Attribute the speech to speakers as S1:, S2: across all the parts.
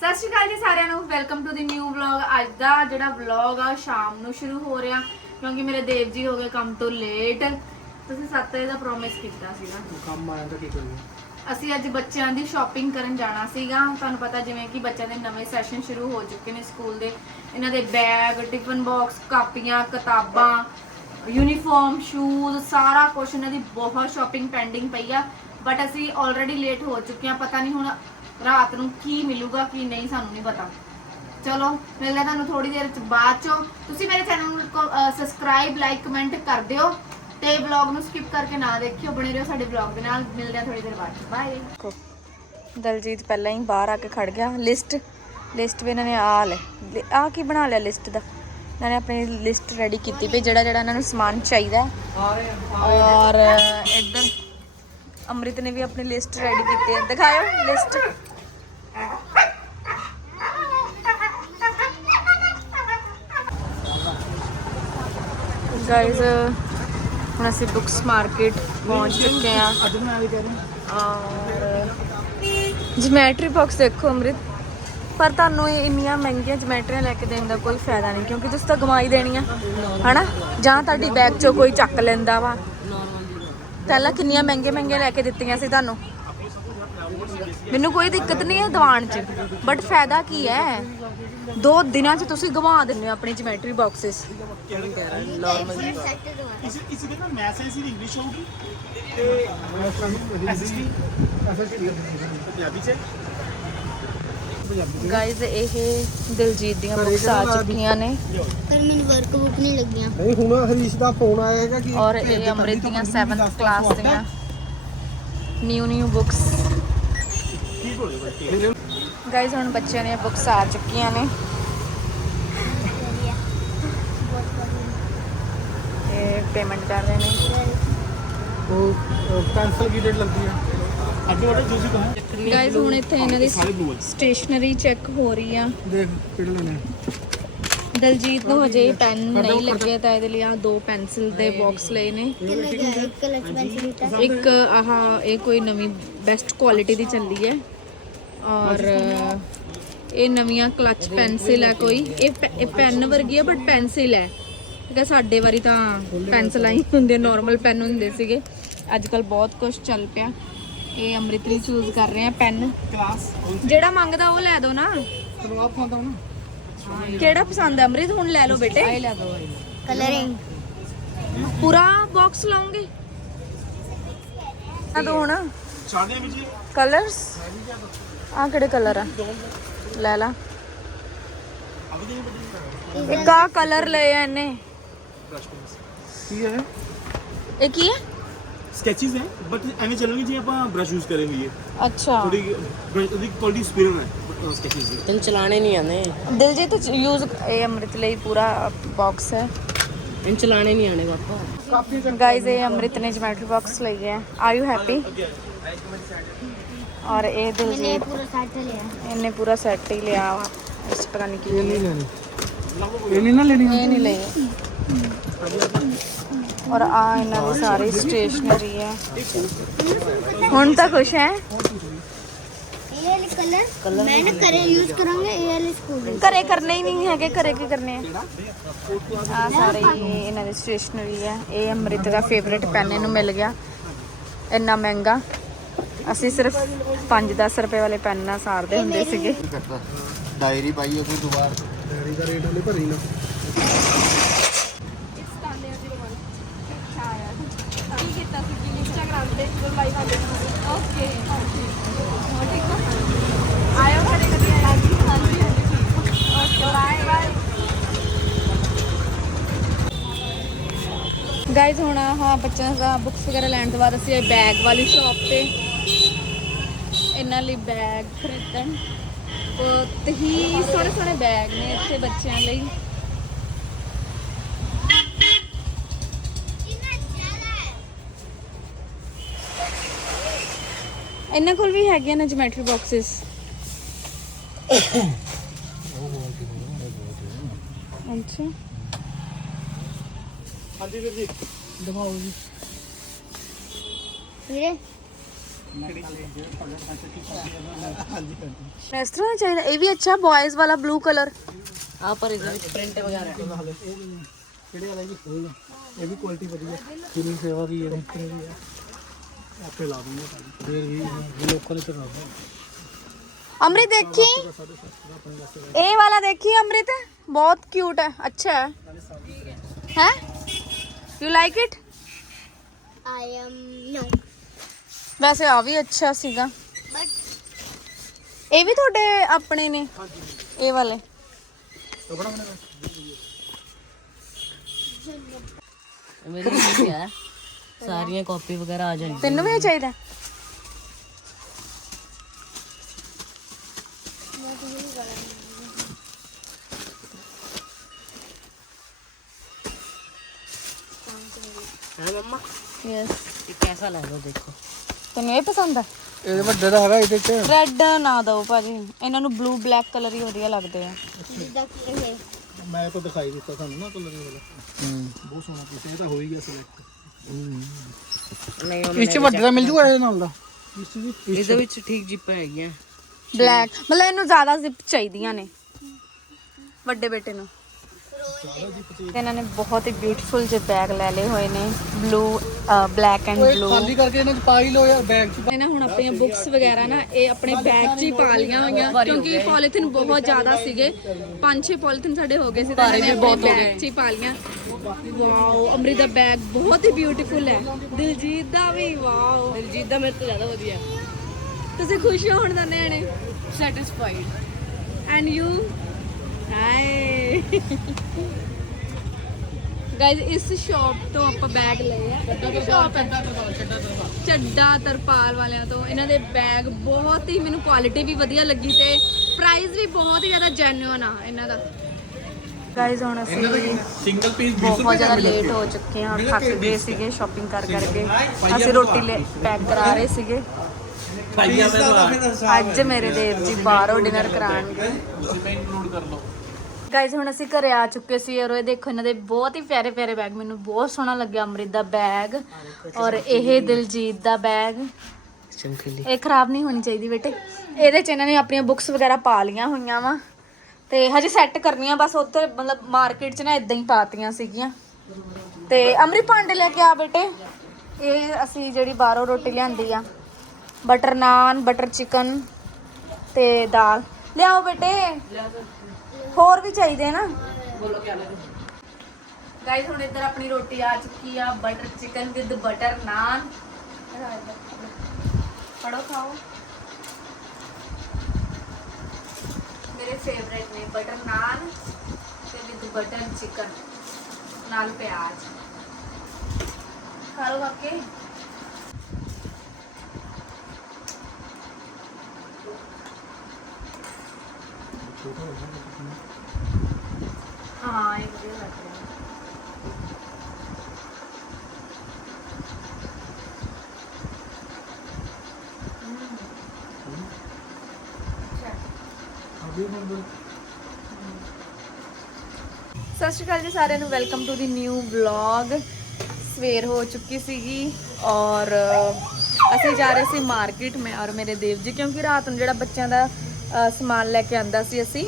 S1: ਸਤਿ ਸ਼੍ਰੀ ਅਕਾਲ ਜੀ ਸਾਰਿਆਂ ਨੂੰ। Welcome to the new vlog ਅੱਜ ਦਾ ਜਿਹੜਾ ਵਲੌਗ ਆ ਸ਼ਾਮ ਨੂੰ ਸ਼ੁਰੂ ਹੋ ਰਿਹਾ ਕਿਉਂਕਿ ਮੇਰੇ ਦੇਵ ਜੀ ਹੋ ਗਏ ਕੰਮ ਤੋਂ ਲੇਟ ਤੁਸੀਂ 7 ਵਜੇ ਦਾ ਪ੍ਰੋਮਿਸ ਕੀਤਾ ਸੀਗਾ।
S2: ਕੰਮ ਆਇਆ ਤਾਂ ਕੀ ਕਰੀਏ?
S1: ਅਸੀਂ ਅੱਜ ਬੱਚਿਆਂ ਦੀ ਸ਼ਾਪਿੰਗ ਕਰਨ ਜਾਣਾ ਸੀਗਾ। ਤੁਹਾਨੂੰ ਪਤਾ ਜਿਵੇਂ ਕਿ ਬੱਚਿਆਂ ਦੇ ਨਵੇਂ ਸੈਸ਼ਨ ਸ਼ੁਰੂ ਹੋ ਚੁੱਕੇ ਨੇ ਸਕੂਲ ਦੇ। ਇਹਨਾਂ ਦੇ ਬੈਗ ਟਿਫਨ ਬਾਕਸ ਕਾਪੀਆਂ ਕਿਤਾਬਾਂ ਯੂਨੀਫਾਰਮ ਸ਼ੂਜ਼ ਸਾਰਾ ਕੁਝ ਇਹਨਾਂ ਦੀ ਬਹੁਤ ਸ਼ਾਪਿੰਗ ਪੈਂਡਿੰਗ ਪਈ ਆ। ਬਟ ਅਸੀਂ ਆਲਰੇਡੀ ਲੇਟ ਹੋ ਚੁੱਕੇ ਆ ਪਤਾ ਨਹੀਂ ਹੁਣ ਰਾਤ ਨੂੰ ਕੀ ਮਿਲੂਗਾ ਕੀ ਨਹੀਂ ਸਾਨੂੰ ਨਹੀਂ ਪਤਾ। ਚਲੋ ਮਿਲਦਾ ਤੁਹਾਨੂੰ ਥੋੜੀ ਦੇਰ ਚ ਬਾਅਦ ਚੋਂ। ਤੁਸੀਂ ਮੇਰੇ ਚੈਨਲ ਨੂੰ ਸਬਸਕ੍ਰਾਈਬ ਲਾਈਕ ਕਮੈਂਟ ਕਰ ਦਿਓ ਤੇ ਵਲੌਗ ਨੂੰ ਸਕਿਪ ਕਰਕੇ ਨਾ ਦੇਖਿਓ ਬਣੇ ਰਹੋ ਸਾਡੇ ਵਲੌਗ ਦੇ ਨਾਲ। ਮਿਲਦੇ ਆ ਥੋੜੀ ਦੇਰ ਬਾਅਦ ਬਾਏ ਦਲਜੀਤ ਪਹਿਲਾਂ ਹੀ ਬਾਹਰ ਆ ਕੇ ਖੜ ਗਿਆ। ਲਿਸਟ ਲਿਸਟ ਵੀ ਇਹਨਾਂ ਨੇ ਆ ਲੈ। ਆ ਕੀ ਬਣਾ ਲਿਆ ਲਿਸਟ ਦਾ? ਇਹਨਾਂ ਨੇ ਆਪਣੀ ਲਿਸਟ ਰੈਡੀ ਕੀਤੀ ਵੀ ਜਿਹੜਾ ਜਿਹੜਾ ਇਹਨਾਂ ਨੂੰ ਸਮਾਨ ਚਾਹੀਦਾ ਔਰ ਇੱਧਰ ਅੰਮ੍ਰਿਤ ਨੇ ਵੀ ਆਪਣੀ ਲਿਸਟ ਰੈਡੀ ਕੀਤੀ ਹੈ। ਦਿਖਾਓ ਲਿਸਟ ਗਾਇਜ਼ ਹੁਣ ਅਸੀਂ ਬੁక్స్ ਮਾਰਕੀਟ ਪਹੁੰਚ ਚੁੱਕੇ ਆ ਔਰ ਜਿਮੈਟਰੀ ਬਾਕਸ ਦੇਖੋ ਅੰਮ੍ਰਿਤ। ਪਰ ਤੁਹਾਨੂੰ ਇਹ ਇੰਨੀਆਂ ਮਹਿੰਗੀਆਂ ਜਮੈਟਰੀਆਂ ਲੈ ਕੇ ਦੇਣ ਦਾ ਕੋਈ ਫਾਇਦਾ ਨਹੀਂ, ਕਿਉਂਕਿ ਤੁਸੀਂ ਤਾਂ ਕਮਾਈ ਦੇਣੀ ਆ, ਹਨਾ? ਜਾਂ ਤੁਹਾਡੀ ਬੈਗ ਚੋਂ ਕੋਈ ਚੱਕ ਲੈਂਦਾ ਵਾ। ਪਹਿਲਾਂ ਕਿੰਨੀਆਂ ਮਹਿੰਗੇ ਮਹਿੰਗੇ ਲੈ ਕੇ ਦਿੱਤੀਆਂ ਸੀ ਤੁਹਾਨੂੰ? ਮੈਨੂੰ ਕੋਈ ਦਿੱਕਤ ਨਹੀਂ ਹੈ ਦਿਵਾਣ 'ਚ। ਬਟ ਫਾਇਦਾ ਕੀ ਹੈ? ਦੋ ਦਿਨਾਂ 'ਚ ਤੁਸੀਂ ਗਵਾ ਦਿੰਦੇ ਹੋ ਆਪਣੀ ਜਿਮੈਟਰੀ ਬਾਕਸਸ
S3: ਇਸ ਇਸ ਦੇ ਨਾ ਮੈਸੇਜ ਦੀ ਇੰਗਲਿਸ਼ ਹੋਊਗੀ ਤੇ ਐਸਐਸਟੀ ਪੰਜਾਬੀ ਚ
S1: ਗਾਇਜ਼ ਇਹ ਦਿਲਜੀਤ ਦੀਆਂ ਬੁੱਕਸ ਆ ਚੁੱਕੀਆਂ ਨੇ।
S4: ਪਰ ਮੈਨੂੰ ਵਰਕ ਬੁੱਕ ਨਹੀਂ ਲੱਗੀਆਂ।
S2: ਨਹੀਂ ਹੁਣ ਹਰੀਸ਼ ਦਾ ਫੋਨ ਆਏਗਾ ਕਿ
S1: ਔਰ ਇਹ ਅੰਮ੍ਰਿਤ ਦੀਆਂ 7th ਕਲਾਸ ਦੀਆਂ। ਨਿਊ ਨਿਊ ਬੁੱਕਸ ਗਾਇਜ਼ ਹੁਣ ਬੱਚਿਆਂ ਦੀਆਂ ਬੁੱਕਸ ਆ ਚੁੱਕੀਆਂ ਨੇ। ਇਹ ਪੇਮੈਂਟ ਕਰ ਰਹੇ ਨੇ।
S2: ਉਹ ਕੈਂਸਲ ਕੀ ਡੇਟ ਲੱਗਦੀ ਹੈ
S3: ਅੱਗੇ ਵਾਲਾ ਜੋ ਸੀ ਕਹਾਂ।
S1: ਗਾਇਜ਼ ਹੁਣ ਇੱਥੇ ਇਹਨਾਂ ਦੀ। ਸਟੇਸ਼ਨਰੀ ਚੈੱਕ ਹੋ ਰਹੀ ਆ।
S2: ਦੇਖ ਕਿਹੜੇ ਲੈਣੇ
S1: ਦਲਜੀਤ ਨੂੰ ਹਜੇ ਪੈਨ ਨਹੀਂ ਲੱਗੇ ਤਾਂ ਇਹਦੇ ਲਈ ਆ ਦੋ ਪੈਨਸਿਲ ਦੇ ਬਾਕਸ ਲਏ ਨੇ।
S4: ਪੈਨਸਿਲ
S1: ਇੱਕ ਆਹ ਇਹ ਕੋਈ ਨਵੀਂ ਬੈਸਟ ਕੁਆਲਿਟੀ ਦੀ ਚੱਲੀ ਹੈ। ਔਰ ਇਹ ਨਵੀਆਂ ਕਲਚ ਪੈਨਸਿਲ ਹੈ ਕੋਈ। ਇਹ ਪੈ- ਇਹ ਪੈਨ ਵਰਗੀ ਹੈ ਬਟ ਪੈਨਸਿਲ ਹੈ। ਕਿਉਂਕਿ ਸਾਡੇ ਵਾਰੀ ਤਾਂ ਪੈਨਸਲਾਂ ਹੀ ਹੁੰਦੇ ਨਾਰਮਲ ਪੈਨ ਹੁੰਦੇ ਸੀਗੇ। ਅੱਜ ਕੱਲ ਬਹੁਤ ਕੁਝ ਚੱਲ ਪਿਆ। ਇਹ ਅੰਮ੍ਰਿਤ ਲਈ ਚੂਜ਼ ਕਰ ਰਹੇ ਆ ਪੈਨ
S3: ਕਲਾਸ
S1: ਜਿਹੜਾ ਮੰਗਦਾ ਉਹ ਲੈ ਦੋ ਨਾ।
S2: ਤੈਨੂੰ ਆਪ ਖਾਂਦਾ ਹੁਣ
S1: ਕਿਹੜਾ ਪਸੰਦ ਹੈ? ਅੰਮ੍ਰਿਤ ਹੁਣ ਲੈ ਲਓ ਬੇਟੇ।
S4: ਕਲਰਿੰਗ
S1: ਪੂਰਾ ਬਾਕਸ ਲਾਉਂਗੇ। ਆ ਦੋ ਹੁਣ।
S3: ਚਾਹਦੇ ਵਿੱਚ।
S1: ਕਲਰਸ ਆ ਕਿਹੜੇ ਕਲਰ ਆ? ਲੈ ਲਾ। ਇੱਕ ਆ ਕਲਰ ਲਏ ਆ ਇਹਨੇ।
S2: ਕੀ ਹੈ?
S1: ਇਹ ਕੀ ਹੈ?
S3: ਸਕੈਚਸ ਹੈ ਬਟ ਐਵੇਂ ਚੱਲਣਗੇ ਜੇ ਆਪਾਂ ਬ੍ਰਸ਼ ਯੂਜ਼ ਕਰੇ ਹੋਈਏ
S1: ਅੱਛਾ।
S3: ਥੋੜੀ ਬ੍ਰਸ਼ ਦੀ ਕੁਆਲਿਟੀ ਸਪੀਰਨ ਹੈ ਸਕੈਚਸ ਦੀ।
S5: ਤੈਨੂੰ ਚਲਾਣੇ ਨਹੀਂ ਆਨੇ
S1: ਦਿਲਜੀਤ ਯੂਜ਼ ਇਹ ਅੰਮ੍ਰਿਤ ਲਈ ਪੂਰਾ ਬਾਕਸ ਹੈ।
S5: ਤੈਨੂੰ ਚਲਾਣੇ ਨਹੀਂ ਆਣੇ ਪਾਪਾ
S2: ਕਾਫੀ
S1: ਗਾਇਜ਼ ਇਹ ਅੰਮ੍ਰਿਤ ਨੇ ਜਿਓਮੈਟਰੀ ਬਾਕਸ ਲਈ ਹੈ। ਆਰ ਯੂ ਹੈਪੀ ਔਰ ਇਹ
S4: ਦਿਲ
S1: ਜੀ
S4: ਪੂਰਾ ਸੈੱਟ ਲਿਆ।
S1: ਇਹਨੇ ਪੂਰਾ ਸੈੱਟ ਹੀ ਲਿਆ ਵਾ। ਇਸ ਪਤਾ ਨਹੀਂ ਕੀ
S2: ਇਹ ਨਹੀਂ ਲੈਣੀ। ਇਹ ਨਹੀਂ ਲੈਣੀ
S1: ਇਹ ਨਹੀਂ ਲਈ ਔਰ ਆ ਇਹਨਾਂ ਦੀ ਸਾਰੀ ਸਟੇਸ਼ਨਰੀ ਹੈ। ਹੁਣ ਤਾਂ ਕੁਛ ਹੈ?
S4: ਕਲਰ ਮੈਂ ਨਾ ਕਰੇ ਯੂਜ਼ ਕਰਾਂਗਾ ਇਹ ਵਾਲੇ ਸਕੂਲ ਦੇ।
S1: ਘਰੇ ਕਰਨੇ ਹੀ ਨਹੀਂ ਹੈਗੇ ਘਰੇ ਕੀ ਕਰਨੇ ਆ? ਆ ਸਾਰੇ ਇਹਨਾਂ ਦੀ ਸਟੇਸ਼ਨਰੀ ਹੈ। ਇਹ ਅੰਮ੍ਰਿਤ ਦਾ ਫੇਵਰਿਟ ਪੈਨ ਇਹਨੂੰ ਮਿਲ ਗਿਆ। ਇੰਨਾ ਮਹਿੰਗਾ। ਅਸੀਂ ਸਿਰਫ 5-10 ਰੁਪਏ ਵਾਲੇ ਪੈਨ ਨਾਲ ਸਾਰਦੇ ਹੁੰਦੇ ਸੀਗੇ।
S6: ਡਾਇਰੀ ਪਾਈ ਉਹਦੀ ਦੁਬਾਰ।
S2: ਡੈਡੀ ਦਾ ਰੇਟ ਹਲੇ ਭਰੀ ਨਾ
S1: ਆਇਓ ਸਾਡੇ ਕਦੀ ਹਾਂਜੀ ਹਾਂਜੀ ਓਕੇ ਬਾਏ ਬਾਏ ਗਾਇਜ਼ ਹੁਣ ਹਾਂ ਬੱਚਿਆਂ ਦਾ ਬੁੱਕਸ ਵਗੈਰਾ ਲੈਣ ਤੋਂ ਬਾਅਦ ਅਸੀਂ ਇਹ ਬੈਗ ਵਾਲੀ ਸ਼ਾਪ ਤੇ ਇਹਨਾਂ ਲਈ ਬੈਗ ਖਰੀਦਣ। ਬਹੁਤ ਹੀ ਸੋਹਣੇ ਸੋਹਣੇ ਬੈਗ ਨੇ ਇੱਥੇ ਬੱਚਿਆਂ ਲਈ। ਇਹਨਾਂ ਕੋਲ ਵੀ ਹੈਗੇ ਨੇ ਜਿਓਮੈਟਰੀ ਬਾਕਸਸ ਅੱਛਾ।
S3: ਹਾਂਜੀ ਵੀਰ ਜੀ।
S2: दबाओ जी
S4: ਵੀਰੇ
S1: ਇਸ ਤਰ੍ਹਾਂ ਦਾ ਚਾਹੀਦਾ ਇਹ ਵੀ ਅੱਛਾ ਬॉयਜ਼ ਵਾਲਾ ਬਲੂ ਕਲਰ
S5: ਆ ਪਰ ਇਹਦੇ ਵਿੱਚ ਪ੍ਰਿੰਟ ਵਗੈਰਾ
S2: ਕਿਹੜੇ ਵਾਲਾ ਜੀ ਇਹ ਵੀ ਕੁਆਲਿਟੀ ਵਧੀਆ ਕਿੰਨੀ ਸੇਵਾ ਦੀ ਹੈ ਆਪੇ ਲਾ ਦੂੰਗਾ ਫਿਰ ਵੀ ਲੋਕਾਂ ਨੇ ਚੜਾ
S1: अमृत देखी ए वाला देखी अमृत बहुत क्यूट है अच्छा है हैं you like it
S4: I am no.
S1: ਵੈਸੇ ਆ ਵੀ ਅੱਛਾ ਸੀਗਾ। ਇਹ ਵੀ ਤੁਹਾਡੇ ਆਪਣੇ ਨੇ? ਇਹ ਵਾਲੇ।
S5: ਮੇਰੀ ਵੀ ਹੈ ਸਾਰੀਆਂ ਕਾਪੀ ਵਗੈਰਾ ਆ ਜਾਣਗੀਆਂ।
S1: ਤੈਨੂੰ ਵੀ ਇਹ ਚਾਹੀਦਾ?
S5: ਹੈ ਮੰਮਾ?
S1: ਯੈਸ
S5: ਇਹ ਕੈਸਾ ਲੱਗਦਾ ਦੇਖੋ।
S1: ਤੈਨੂੰ ਇਹ ਪਸੰਦ ਹੈ
S2: ਇਹਦੇ ਵੱਡੇ ਦਾ ਹੈਗਾ ਇਹਦੇ ਚ।
S1: ਰੈੱਡ ਨਾ ਦਿਓ ਭਾਜੀ। ਇਹਨਾਂ ਨੂੰ ਬਲੂ ਬਲੈਕ ਕਲਰ ਹੀ ਵਧੀਆ ਲੱਗਦੇ ਆ।
S4: ਜਿੱਦਾਂ ਕਿ ਇਹ।
S2: ਮੈਂ ਤਾਂ ਦਿਖਾਈ ਦਿੱਤਾ ਤੁਹਾਨੂੰ ਨਾ ਕਲਰ ਵਾਲਾ। ਹੂੰ। ਬਹੁਤ ਸੋਹਣਾ ਪੀਸ ਇਹ ਤਾਂ ਹੋ ਹੀ ਗਿਆ ਸਿਲੈਕਟ
S5: ਨਹੀਂ ਉਹ
S2: ਇਸ ਚ ਵੱਡੇ ਦਾ ਮਿਲ ਜੂਗਾ ਇਹਦੇ ਨਾਲ ਦਾ? ਇਸ
S5: ਇਹਦੇ ਵਿੱਚ ਠੀਕ ਜਿੱਪਾਂ ਹੈਗੀਆਂ।
S1: ਬਲੈਕ ਮਤਲਬ ਇਹਨੂੰ ਜ਼ਿਆਦਾ ਜ਼ਿਪ ਚਾਹੀਦੀਆਂ ਨੇ। ਵੱਡੇ ਬੇਟੇ ਨੂੰ। ਤੇ ਇਹਨਾਂ ਨੇ ਬਹੁਤ ਹੀ ਬਿਊਟੀਫੁਲ ਜਿਹੇ ਬੈਗ ਲੈ ਲਏ ਹੋਏ ਨੇ। ਬਲੂ ਬਲੈਕ ਐਂਡ ਬਲੂ
S2: ਖਾਲੀ ਕਰਕੇ ਇਹਨਾਂ ਚ ਪਾ ਹੀ ਲਓ ਯਾਰ ਬੈਗ ਚ
S1: ਨਾ ਹੁਣ ਆਪਣੀਆਂ ਬੁੱਕਸ ਵਗੈਰਾ ਨਾ ਇਹ ਆਪਣੇ ਬੈਗ 'ਚ ਹੀ ਪਾ ਲੀਆਂ ਹੋਈਆਂ ਕਿਉਂਕਿ ਪੋਲੀਥਿਨ ਬਹੁਤ ਜ਼ਿਆਦਾ ਸੀਗੇ। ਪੰਜ ਛੇ ਪੋਲੀਥਿਨ ਸਾਡੇ ਹੋ ਗਏ ਸੀ ਤਾਂ ਇਹਨਾਂ ਨੇ ਆਪਣੇ ਬੈਗ 'ਚ ਹੀ ਪਾ ਲੀਆਂ ਵਾਓ ਅਮ੍ਰਿਤ ਦਾ ਬੈਗ ਬਹੁਤ ਹੀ ਬਿਊਟੀਫੁਲ ਹੈ। ਦਿਲਜੀਤ ਦਾ ਵੀ ਵਾਓ
S5: ਦਿਲਜੀਤ ਦਾ ਮੇਰੇ ਤੋਂ ਜ਼ਿਆਦਾ ਵਧੀਆ।
S1: ਤੁਸੀਂ ਖੁਸ਼ ਹੋ ਹੁਣ ਦਾ ਨਿਆਣੇ
S5: ਸੈਟੀਸਫਾਈਡ
S1: ਐਂਡ ਯੂ ਗਾਇਜ਼ ਇਸ ਸ਼ਾਪ ਤੋਂ ਆਪਾਂ ਬੈਗ ਲਏ ਆ। ਕਿਹੜੀ ਸ਼ਾਪ ਹੈ। ਚੱਡਾ ਤਰਪਾਲ ਵਾਲਿਆਂ ਤੋਂ। ਇਹਨਾਂ ਦੇ ਬੈਗ ਬਹੁਤ ਹੀ ਮੈਨੂੰ ਕੁਆਲਿਟੀ ਵੀ ਵਧੀਆ ਲੱਗੀ ਤੇ ਪ੍ਰਾਈਸ ਵੀ ਬਹੁਤ ਹੀ ਜ਼ਿਆਦਾ ਜੈਨੂਇਨ ਆ ਇਹਨਾਂ ਦਾ। ਗਾਇਜ਼ ਹੁਣ ਅਸੀਂ
S2: ਸਿੰਗਲ ਪੀਸ
S1: ਬਹੁਤ ਜ਼ਿਆਦਾ ਲੇਟ ਹੋ ਚੁੱਕੇ ਹਾਂ ਥੱਕ ਗਏ ਸੀਗੇ ਸ਼ਾਪਿੰਗ ਕਰ ਕਰਕੇ। ਅਸੀਂ ਰੋਟੀ ਲੈ ਪੈਕ ਕਰਾ ਰਹੇ ਸੀਗੇ। ਅੱਜ ਮੇਰੇ ਦੇਵ ਜੀ ਬਾਹਰੋਂ ਡਿਨਰ ਕਰਾਣਗੇ ਗਾਇਜ਼ ਹੁਣ ਅਸੀਂ ਘਰੇ ਆ ਚੁੱਕੇ ਸੀ ਔਰ ਇਹ ਦੇਖੋ ਇਹਨਾਂ ਦੇ ਬਹੁਤ ਹੀ ਪਿਆਰੇ ਪਿਆਰੇ ਬੈਗ ਮੈਨੂੰ ਬਹੁਤ ਸੋਹਣਾ ਲੱਗਿਆ ਅੰਮ੍ਰਿਤ ਦਾ ਬੈਗ ਔਰ ਇਹ ਦਿਲਜੀਤ ਦਾ ਬੈਗ
S5: ਚਮਕੀਲੀ।
S1: ਇਹ ਖਰਾਬ ਨਹੀਂ ਹੋਣੀ ਚਾਹੀਦੀ ਬੇਟੇ। ਇਹਦੇ ਚ ਇਹਨਾਂ ਨੇ ਆਪਣੀਆਂ ਬੁੱਕਸ ਵਗੈਰਾ ਪਾ ਲੀਆਂ ਹੋਈਆਂ ਵਾ। ਤੇ ਹਜੇ ਸੈੱਟ ਕਰਨੀਆਂ ਬਸ ਉੱਥੇ ਮਤਲਬ ਮਾਰਕੀਟ 'ਚ ਨਾ ਇਦਾਂ ਹੀ ਪਾਤੀਆਂ ਸੀਗੀਆਂ। ਤੇ ਅਮਰੀ ਭਾਂਡੇ ਲੈ ਕੇ ਆ ਬੇਟੇ। ਇਹ ਅਸੀਂ ਜਿਹੜੀ ਬਾਹਰੋਂ ਰੋਟੀ ਲਿਆਂਦੀ ਆ। ਬਟਰ ਨਾਨ ਬਟਰ ਚਿਕਨ ਤੇ ਦਾਲ। ਲਿਆਓ ਬੇਟੇ। ਹੋਰ ਵੀ ਚਾਹੀਦੇ ਨਾ। ਗਾਇਸ ਹੁਣ ਇੱਧਰ ਆਪਣੀ ਰੋਟੀ ਆ ਚੁੱਕੀ ਆ butter chicken with butter naan ਪੜੋ ਖਾਓ। ਮੇਰੇ ਫੇਵਰੇਟ ਨੇ ਬਟਰ ਨਾਨ ਤੇ ਵਿਦ ਬਟਰ ਚਿਕਨ ਨਾਲ ਪਿਆਜ਼। ਖਾ ਲਓ ਕਾਕੇ ਹਾਂ ਇਹ ਵਧੀਆ ਲੱਗ ਰਿਹਾ ਸਤਿ ਸ਼੍ਰੀ ਅਕਾਲ ਜੀ ਸਾਰਿਆਂ ਨੂੰ welcome to the new vlog ਸਵੇਰ ਹੋ ਚੁੱਕੀ ਸੀਗੀ ਔਰ ਅਸੀਂ ਜਾ ਰਹੇ ਸੀ ਮਾਰਕੀਟ ਮੈਂ ਔਰ ਮੇਰੇ ਦੇਵ ਜੀ, ਕਿਉਂਕਿ ਰਾਤ ਨੂੰ ਜਿਹੜਾ ਬੱਚਿਆਂ ਦਾ ਸਮਾਨ ਲੈ ਕੇ ਆਂਦਾ ਸੀ ਅਸੀਂ।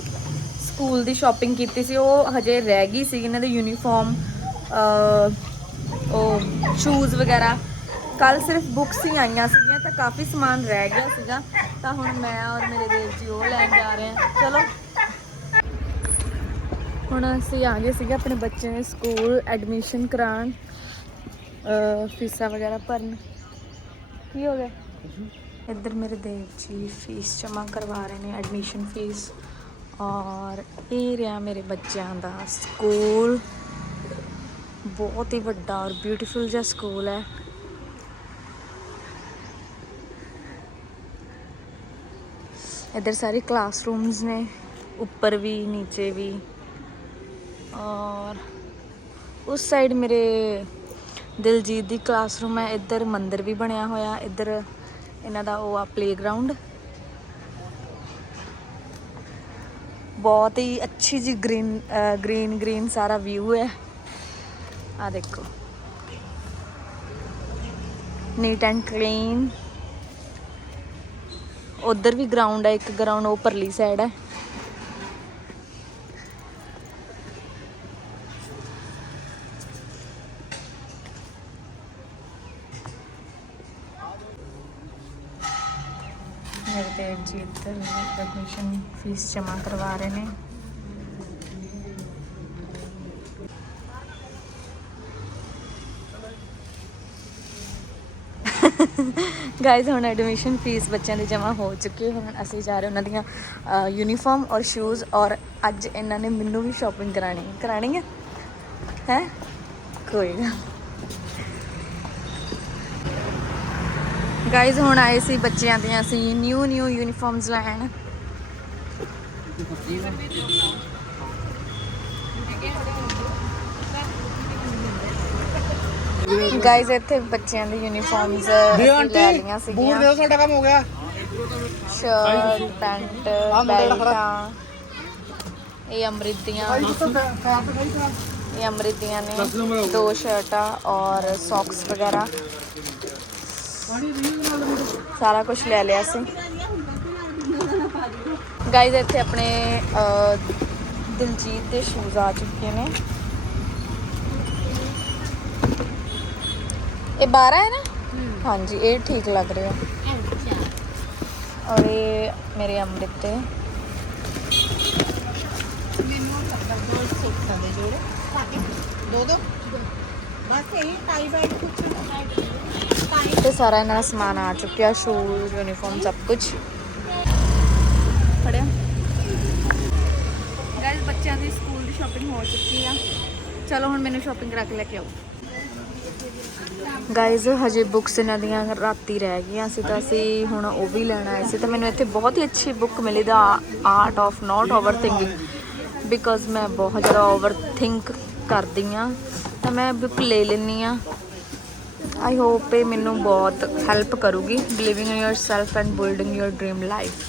S1: ਸਕੂਲ ਦੀ ਸ਼ਾਪਿੰਗ ਕੀਤੀ ਸੀ। ਉਹ ਹਜੇ ਰਹਿ ਗਈ ਸੀ, ਇਹਨਾਂ ਦੇ ਯੂਨੀਫਾਰਮ ਉਹ ਸ਼ੂਜ਼ ਵਗੈਰਾ। ਕੱਲ ਸਿਰਫ ਬੁੱਕਸ ਹੀ ਆਈਆਂ ਸੀਗੀਆਂ, ਤਾਂ ਕਾਫੀ ਸਮਾਨ ਰਹਿ ਗਿਆ ਸੀਗਾ। ਤਾਂ ਹੁਣ ਮੈਂ ਔਰ ਮੇਰੇ ਦੇਵ ਜੀ ਉਹ ਲੈਣ ਜਾ ਰਹੇ ਹਾਂ। ਚਲੋ। ਹੁਣ ਅਸੀਂ ਆ ਗਏ ਸੀਗੇ ਆਪਣੇ ਬੱਚਿਆਂ ਦੇ ਸਕੂਲ ਐਡਮਿਸ਼ਨ ਕਰਾਉਣ ਫੀਸਾਂ ਵਗੈਰਾ ਭਰਨ। ਕੀ ਹੋ ਗਿਆ? ਇੱਧਰ ਮੇਰੇ ਦੇਵ ਜੀ ਫੀਸ ਜਮ੍ਹਾਂ ਕਰਵਾ ਰਹੇ ਨੇ ਐਡਮਿਸ਼ਨ ਫੀਸ ਔਰ ਇਹ ਰਿਹਾ ਮੇਰੇ ਬੱਚਿਆਂ ਦਾ ਸਕੂਲ। ਬਹੁਤ ਹੀ ਵੱਡਾ ਔਰ ਬਿਊਟੀਫੁਲ ਜਿਹਾ ਸਕੂਲ ਹੈ। ਇੱਧਰ ਸਾਰੇ ਕਲਾਸਰੂਮਸ ਨੇ, ਉੱਪਰ ਵੀ, ਨੀਚੇ ਵੀ। ਔਰ ਉਸ ਸਾਈਡ ਮੇਰੇ ਦਿਲਜੀਤ ਦੀ ਕਲਾਸਰੂਮ ਹੈ, ਇੱਧਰ ਮੰਦਿਰ ਵੀ ਬਣਿਆ ਹੋਇਆ, ਇੱਧਰ ਇਹਨਾਂ ਦਾ ਉਹ ਆ ਪਲੇਗਰਾਉਂਡ ਬਹੁਤ ਹੀ ਅੱਛੀ ਜੀ ਗ੍ਰੀਨ ਗ੍ਰੀਨ ਗ੍ਰੀਨ ਸਾਰਾ ਵਿਊ ਹੈ। ਆ ਦੇਖੋ। ਨੀਟ ਐਂਡ ਕਲੀਨ ਉਧਰ ਵੀ ਗਰਾਊਂਡ ਹੈ, ਇੱਕ ਗਰਾਊਂਡ ਉਹ ਪਰਲੀ ਸਾਈਡ ਹੈ ਮੇਰੇ ਤੇ ਜੀ ਐਡਮਿਸ਼ਨ ਫੀਸ ਜਮ੍ਹਾਂ ਕਰਵਾ ਰਹੇ ਨੇ। ਗਾਇਜ਼ ਹੁਣ ਐਡਮਿਸ਼ਨ ਫੀਸ ਬੱਚਿਆਂ ਦੀ ਜਮ੍ਹਾਂ ਹੋ ਚੁੱਕੀ ਹੁਣ ਅਸੀਂ ਜਾ ਰਹੇ ਉਹਨਾਂ ਦੀਆਂ ਯੂਨੀਫਾਰਮ ਔਰ ਸ਼ੂਜ਼ ਔਰ ਅੱਜ ਇਹਨਾਂ ਨੇ ਮੈਨੂੰ ਵੀ ਸ਼ਾਪਿੰਗ ਕਰਾਣੀ ਹੈ। ਕਰਾਣੀ ਹੈ? ਹੈ? ਕੋਈ ਨਾ ਗਾਇਜ਼ ਹੁਣ ਆਏ ਸੀ ਬੱਚਿਆਂ ਦੀਆਂ ਅਸੀਂ ਨਿਊ ਨਿਊ ਯੂਨੀਫਾਰਮਸ ਲੈਣ। ਗਾਇਜ਼ ਇੱਥੇ ਬੱਚਿਆਂ ਦੀ ਯੂਨੀਫਾਰਮਸ ਲੈ ਲਈਆਂ ਸੀਗੀਆਂ।
S3: ਸਾਡਾ ਕੰਮ ਹੋ ਗਿਆ।
S1: ਸ਼ਰਟ ਪੈਂਟ ਬੈਲਟਾਂ। ਇਹ ਅੰਮ੍ਰਿਤੀਆਂ। ਇਹ ਅੰਮ੍ਰਿਤੀਆਂ ਨੇ। ਦੋ ਸ਼ਰਟਾਂ ਔਰ ਸੌਕਸ ਵਗੈਰਾ। ਸਾਰਾ ਕੁਝ ਲੈ ਲਿਆ ਸੀ। ਗਾਇਜ਼ ਇੱਥੇ ਆਪਣੇ ਦਿਲਜੀਤ ਦੇ ਸ਼ੂਜ਼ ਆ ਚੁੱਕੇ ਨੇ। ਇਹ 12 ਹੈ ਨਾ? ਹਾਂਜੀ ਇਹ ਠੀਕ ਲੱਗ ਰਿਹਾ ਔਰ ਇਹ ਮੇਰੇ ਅੰਮ੍ਰਿਤ ਦੇ। ਤੇ ਸਾਰਾ ਇਹਨਾਂ ਦਾ ਸਮਾਨ ਆ ਚੁੱਕਿਆ ਸ਼ੂਜ਼ ਯੂਨੀਫਾਰਮ ਸਭ ਕੁਝ ਫੜਿਆ। ਗਾਇਸ ਬੱਚਿਆਂ ਦੀ ਸਕੂਲ ਦੀ ਸ਼ਾਪਿੰਗ ਹੋ ਚੁੱਕੀ ਆ। ਚਲੋ ਹੁਣ ਮੈਨੂੰ ਸ਼ਾਪਿੰਗ ਕਰਾ ਕੇ ਲੈ ਕੇ ਆਓ। ਗਾਇਜ਼ ਹਜੇ ਬੁੱਕਸ ਇਹਨਾਂ ਦੀਆਂ ਰਾਤੀ ਰਹਿ ਗਈਆਂ ਸੀ ਤਾਂ ਅਸੀਂ ਹੁਣ ਉਹ ਵੀ ਲੈਣ ਆਏ ਸੀ ਤਾਂ ਮੈਨੂੰ ਇੱਥੇ ਬਹੁਤ ਹੀ ਅੱਛੀ ਬੁੱਕ ਮਿਲੀ ਦਾ art of not overthinking because ਮੈਂ ਬਹੁਤ ਜ਼ਿਆਦਾ ਓਵਰ ਥਿੰਕ ਕਰਦੀ ਆ। ਤਾਂ ਮੈਂ ਬੁੱਕ ਲੈ ਲੈਂਦੀ ਆ। ਆਈ ਹੋਪ ਇਹ ਮੈਨੂੰ ਬਹੁਤ ਹੈਲਪ ਕਰੂਗੀ believing in yourself and building your dream life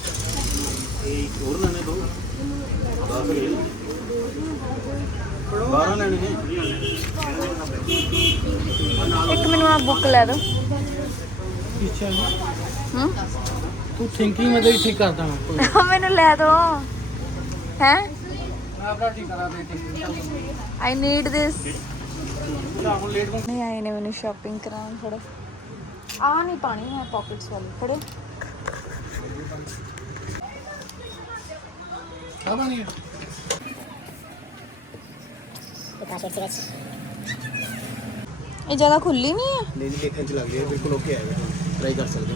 S1: ਇੱਕ ਮੈਨੂੰ ਆ ਬੁੱਕ ਲੈ ਦਿਓ।
S2: ਪਿੱਛੇ
S1: ਹੂੰ?
S2: ਤੂੰ ਥਿੰਕਿੰਗ ਮਤਲਬ ਠੀਕ ਕਰਦਾ ਮੈਂ
S1: ਮੈਨੂੰ ਲੈ ਦਿਓ। ਹੈ?
S2: ਆਪਣਾ ਠੀਕ ਕਰਾ ਦੇ।
S1: ਆਈ ਨੀਡ
S2: ਲੇਟ
S1: ਨਹੀਂ ਆਏ ਨੇ ਮੈਨੂੰ ਸ਼ਾਪਿੰਗ ਕਰਾਉਣ ਥੋੜਾ ਆ ਨਹੀਂ ਪਾਣੀ ਮੈਂ ਪਾਕਟਸ ਵਾਲੀ ਫੜੋ।
S2: ਆ ਬਣੀ
S1: ਇਹ ਜਗ੍ਹਾ ਖੁੱਲੀ ਨਹੀਂ ਹੈ
S6: ਨਹੀਂ ਦੇਖਣ ਚ ਲੱਗ ਰਿਹਾ ਬਿਲਕੁਲ ਓਕੇ ਆਏਗਾ ਟਰਾਈ ਕਰ ਸਕਦੇ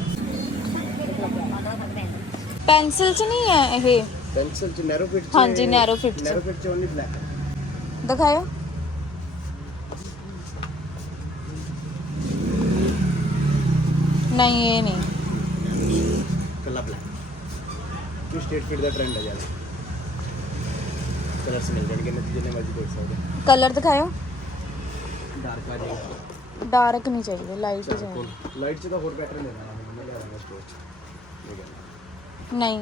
S1: ਪੈਨਸਲ ਚ ਨਹੀਂ ਹੈ ਇਹ?
S6: ਪੈਨਸਲ ਚ ਨੈਰੋ ਫਿਟ ਚ
S1: ਹਾਂਜੀ, narrow fit ਚ।
S6: ਨੈਰੋ ਫਿਟ ਚ ਓਨਲੀ ਬਲੈਕ
S1: ਦਿਖਾਓ ਨਹੀਂ ਇਹ ਨਹੀਂ।
S6: ਕੱਲਾ ਬਲੈਕ ਕਿ ਸਟੇਟ ਫਿਟ ਦਾ ਟ੍ਰੈਂਡ ਹੈ ਜ਼ਿਆਦਾ ਕਲਰਸ ਮਿਲ ਜਾਣਗੇ ਮੈਂ ਜਿੰਨੇ ਮਰਜ਼ੀ ਦੇਖ ਸਕਦੇ
S1: ਕਲਰ ਦਿਖਾਓ
S6: ਡਾਰਕ ਆ ਜਾਏਗਾ
S1: ਡਾਰਕ ਨਹੀਂ ਚਾਹੀਦੇ ਲਾਈਟ ਹੀ ਚਾਹੀਦੇ।
S6: ਲਾਈਟ ਚ ਤਾਂ ਹੋਰ ਪੈਟਰਨ ਦੇਣਾ ਮੈਂ ਲੈ ਆਵਾਂਗਾ ਸਟੋਰ ਚ। ਇਹ ਗੱਲ।
S1: ਨਹੀਂ।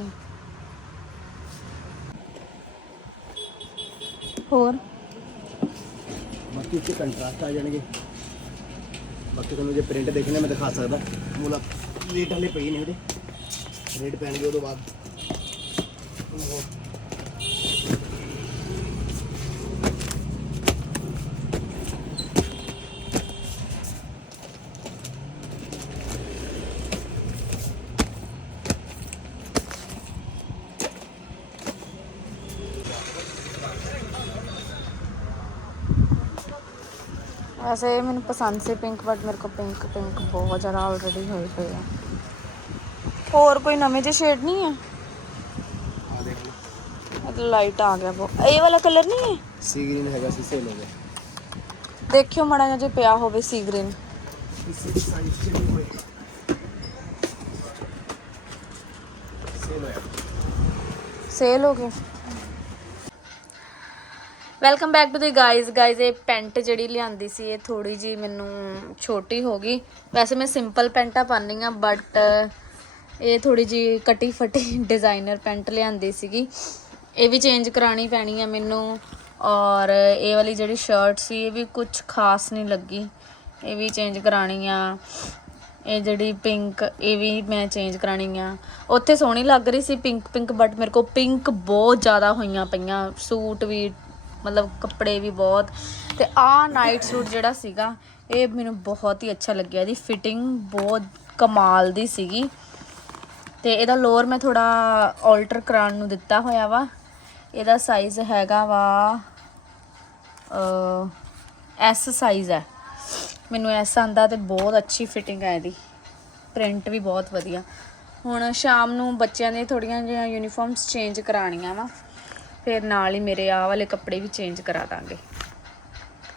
S1: ਹੋਰ?
S6: ਬਾਕੀ ਉੱਤੇ ਕੰਟਰਾਸਟ ਆ ਜਾਣਗੇ। ਬਾਕੀ ਤੁਹਾਨੂੰ ਜੇ ਪ੍ਰਿੰਟ ਦੇਖਣੇ, ਮੈਂ ਦਿਖਾ ਸਕਦਾ। ਮੂਲਾ ਰੇਟ ਹਲੇ ਪਈ ਨਹੀਂ ਉਹਦੇ। ਰੇਟ ਪੈਣਗੇ ਉਦੋਂ ਬਾਅਦ।
S1: वैसे ਮੈਨੂੰ ਪਸੰਦ ਸੀ ਪਿੰਕ ਬਟ ਮੇਰੇ ਕੋ ਪਿੰਕ ਪਿੰਕ ਬਹੁਤ ਜ਼ਿਆਦਾ ਆਲਰੇਡੀ ਹੋਏ ਪਏ ਆ। ਹੋਰ ਕੋਈ ਨਵੇਂ ਜਿਹੇ ਸ਼ੇਡ ਨਹੀਂ ਹੈ?
S6: ਆ ਦੇਖ ਲਓ।
S1: ਇਹ ਲਾਈਟ ਆ ਗਿਆ ਬਹੁਤ। ਇਹ ਵਾਲਾ ਕਲਰ ਨਹੀਂ ਹੈ?
S6: ਸੀ ਗ੍ਰੀਨ ਹੈਗਾ ਸੀ ਸੇਲ ਹੋ ਗਿਆ।
S1: ਦੇਖਿਓ ਮੜਾ ਜਿਹਾ ਜੇ ਪਿਆ ਹੋਵੇ ਸੀ ਗ੍ਰੀਨ
S6: ਇਸ ਸਾਈਜ਼ ਚ ਨਹੀਂ ਹੋਏ ਸੇਲ ਹੋਇਆ।
S1: ਸੇਲ ਹੋ ਗਿਆ welcome back to the guys guys ਇਹ ਪੈਂਟ ਜਿਹੜੀ ਲਿਆਂਦੀ ਸੀ, ਇਹ ਥੋੜੀ ਜੀ ਮੈਨੂੰ ਛੋਟੀ ਹੋ ਗਈ। ਵੈਸੇ ਮੈਂ ਸਿੰਪਲ ਪੈਂਟਾਂ ਪਾਉਂਦੀ ਆ ਬਟ ਇਹ ਥੋੜੀ ਜੀ ਕਟੀ ਫਟੀ ਡਿਜ਼ਾਈਨਰ ਪੈਂਟ ਲਿਆਂਦੀ ਸੀਗੀ। ਇਹ ਵੀ ਚੇਂਜ ਕਰਾਣੀ ਪੈਣੀ ਆ ਮੈਨੂੰ। ਔਰ ਇਹ ਵਾਲੀ ਜਿਹੜੀ ਸ਼ਰਟ ਸੀ, ਇਹ ਵੀ ਕੁਝ ਖਾਸ ਨਹੀਂ ਲੱਗੀ। ਇਹ ਵੀ ਚੇਂਜ ਕਰਾਣੀ ਆ। ਇਹ ਜਿਹੜੀ ਪਿੰਕ ਇਹ ਵੀ ਮੈਂ ਚੇਂਜ ਕਰਾਣੀ ਆ। ਉੱਥੇ ਸੋਹਣੀ ਲੱਗ ਰਹੀ ਸੀ ਪਿੰਕ ਪਿੰਕ ਬਟ ਮੇਰੇ ਕੋਲ ਪਿੰਕ ਬਹੁਤ ਜ਼ਿਆਦਾ ਹੋਈਆਂ ਪਈਆਂ। ਸੂਟ ਵੀ ਮਤਲਬ ਕੱਪੜੇ ਵੀ ਬਹੁਤ ਤੇ ਆ ਨਾਈਟ ਸੂਟ ਜਿਹੜਾ ਸੀਗਾ, ਇਹ ਮੈਨੂੰ ਬਹੁਤ ਹੀ ਅੱਛਾ ਲੱਗਿਆ। ਇਹਦੀ ਫਿਟਿੰਗ ਬਹੁਤ ਕਮਾਲ ਦੀ ਸੀਗੀ। ਤੇ ਇਹਦਾ ਲੋਅਰ ਮੈਂ ਥੋੜਾ ਆਲਟਰ ਕਰਾਉਣ ਨੂੰ ਦਿੱਤਾ ਹੋਇਆ ਵਾ। ਇਹਦਾ ਸਾਈਜ਼ ਹੈਗਾ ਵਾ ਐਸ ਸਾਈਜ਼ ਹੈ। ਮੈਨੂੰ ਐਸ ਆਂਦਾ ਤੇ ਬਹੁਤ ਅੱਛੀ ਫਿਟਿੰਗ ਹੈ ਇਹਦੀ। ਪ੍ਰਿੰਟ ਵੀ ਬਹੁਤ ਵਧੀਆ। ਹੁਣ ਸ਼ਾਮ ਨੂੰ ਬੱਚਿਆਂ ਦੇ ਥੋੜੀਆਂ ਜਿਹੀਆਂ ਯੂਨੀਫਾਰਮਸ ਚੇਂਜ ਕਰਾਣੀਆਂ ਵਾ। ਫਿਰ ਨਾਲ ਹੀ ਮੇਰੇ ਆਹ ਵਾਲੇ ਕੱਪੜੇ ਵੀ ਚੇਂਜ ਕਰਾ ਦਾਂਗੇ।